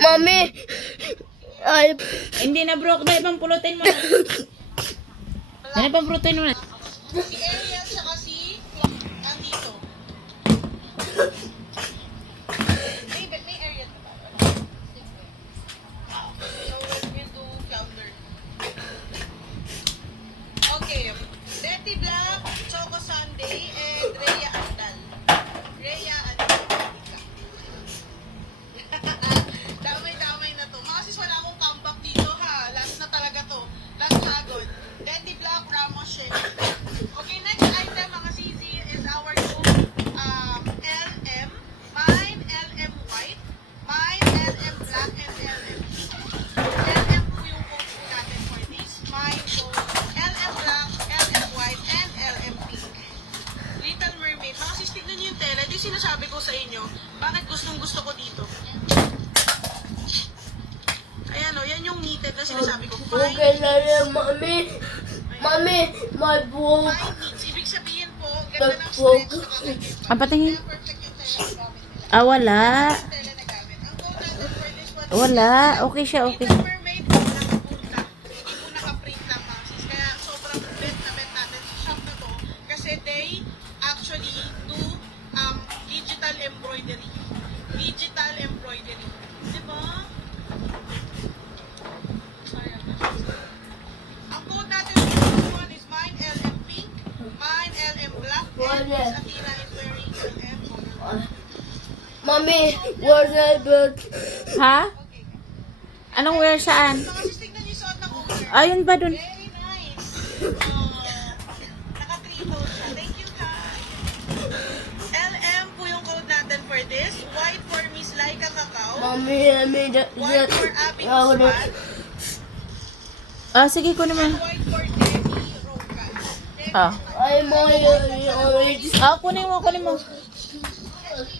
Mami. Ay. Hindi na bro, dahil pang pulutin mo na. Dahil pang pulutin mo na. Si Ariel tsaka si andito. May Ariel pa ba? So we'll do flounder. Okay. Betty Black, Choco Sunday, and Rhea Andal. Rhea Andal. Damay-damay na to. Mga sis, wala akong comeback dito ha. Last na talaga to. Last hagod. Betty Black, Ramos, Shea. Okay, next item mga sisi is our new LM. Mine, LM white. Mine, LM black, and LM pink. LM po yung code po natin for this. Mine po, LM black, LM white, and LM pink. Little Mermaid. Mga sis, tignan nyo yung tela. Ito yung sinasabi ko sa inyo. Bakit gustong gusto ko dito? Ayan o, yan yung knitted na sinasabi ko. Fine Okay na yan, mami. Mami, my book. fine knits. Ibig sabihin po, ganda ng stretch na kakagit. Ang patingin. Kaya perfect yung tela na gamit. Ah, wala. Yung tela na gamit. Ang code natin for this one is Wala. Okay siya, okay. Little Mermaid po nakapunta. Hindi po naka-print lang mga sis. Kaya sobrang bet na bet natin sa shop na to. Kasi they actually do digital embroidery. Digital embroidery. Diba? Ang code natin for this one is mine LM pink, mine LM black, and Miss Athena is wearing LM color. Mami, where's that book? Ha? Okay. Anong wear saan? Mga sis, tignan niyo yung suot ng owner. Ayun ba dun? Very nice. Naka-3 toes siya. Thank you, Kai. LM po yung code natin for this. White for Miss Laika Cacao. Mami, I made that. White for Abby Osman. Ah, sige ko naman. White for Debbie Roca. Debbie Ah. I'm only. Ah, kunin mo, kunin mo. Debbie